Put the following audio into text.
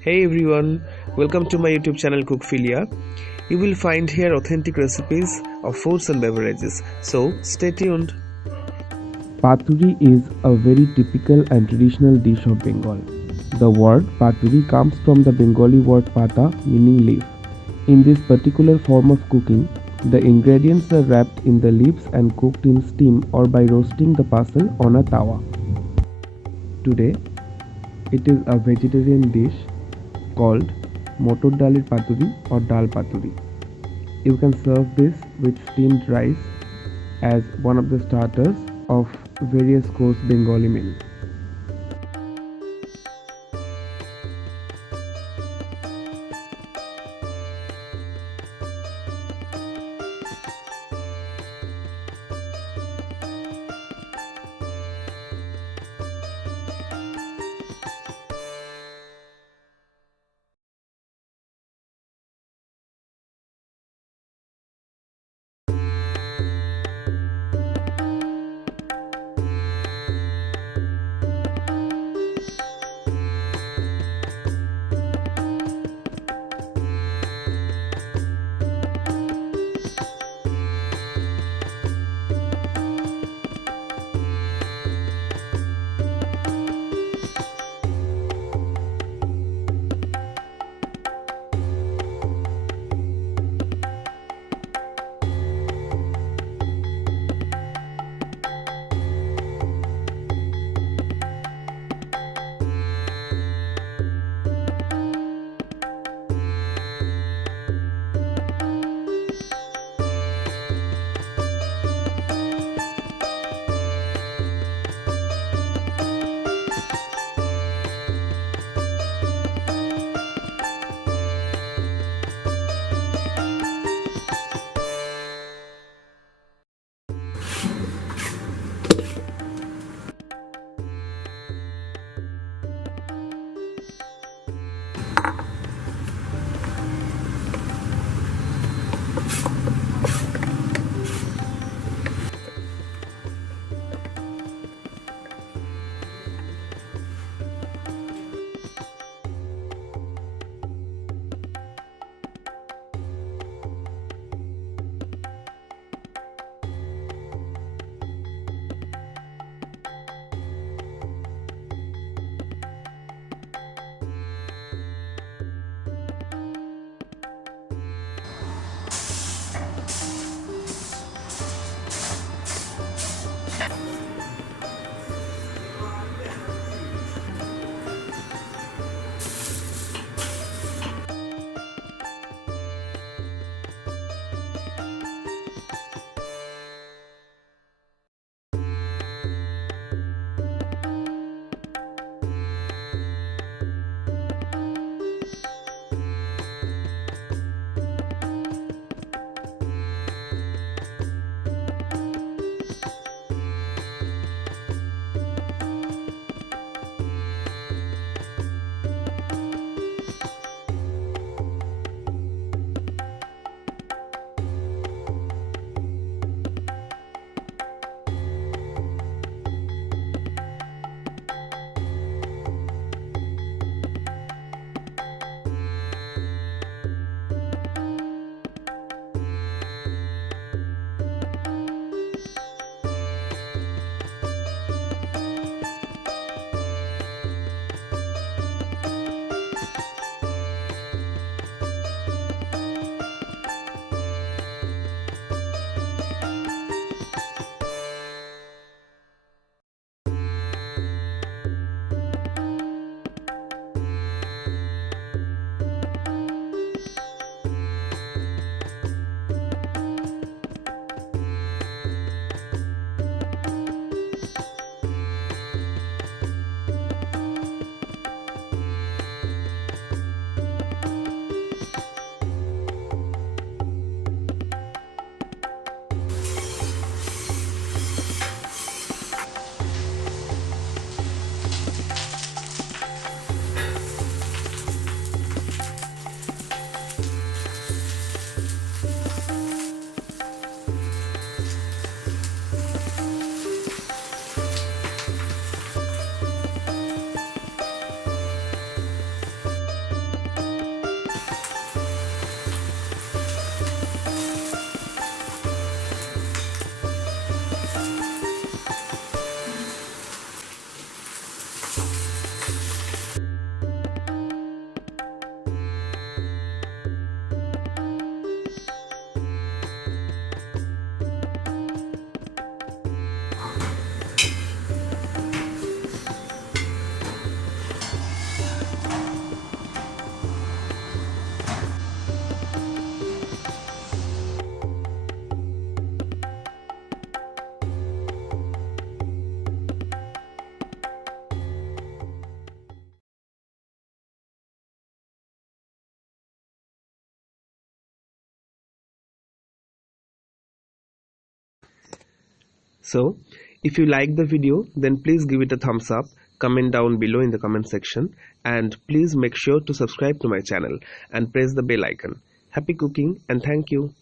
Hey everyone, welcome to my YouTube channel Cookphilia. You will find here authentic recipes of foods and beverages, so stay tuned. Paturi is a very typical and traditional dish of Bengal. The word paturi comes from the Bengali word pata, meaning leaf. In this particular form of cooking, the ingredients are wrapped in the leaves and cooked in steam or by roasting the parcel on a tawa. Today, it is a vegetarian dish called Matar Daal'er Paturi or Dal Paturi. You can serve this with steamed rice as one of the starters of various course Bengali meal. So if you like the video, then please give it a thumbs up, comment down below in the comment section, and please make sure to subscribe to my channel and press the bell icon. Happy cooking and thank you.